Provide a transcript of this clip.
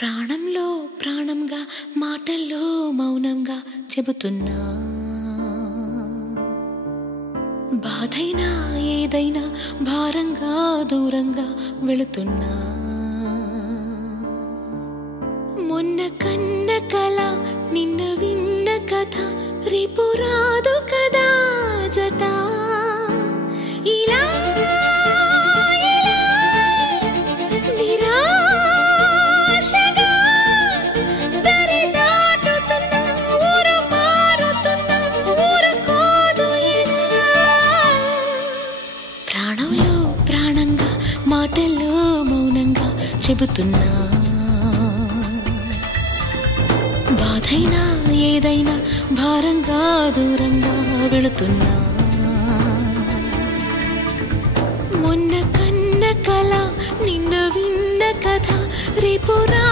ప్రాణంలో ప్రాణంగా మాటల్లో మౌనంగా చెబుతున్నా బాధైనా ఏదైనా భారంగా దూరంగా వెళుతున్నా మొన్న కన్న కల నిన్న విన్న కథ రేపు రాదు కదా జత ఇలా ప్రాణంలో ప్రాణంగా మాటల్లో మౌనంగా చెబుతున్నా బాధైనా ఏదైనా భారంగా దూరంగా వెళుతున్నా మొన్న కన్న కల నిన్న విన్న కథ రేపు రా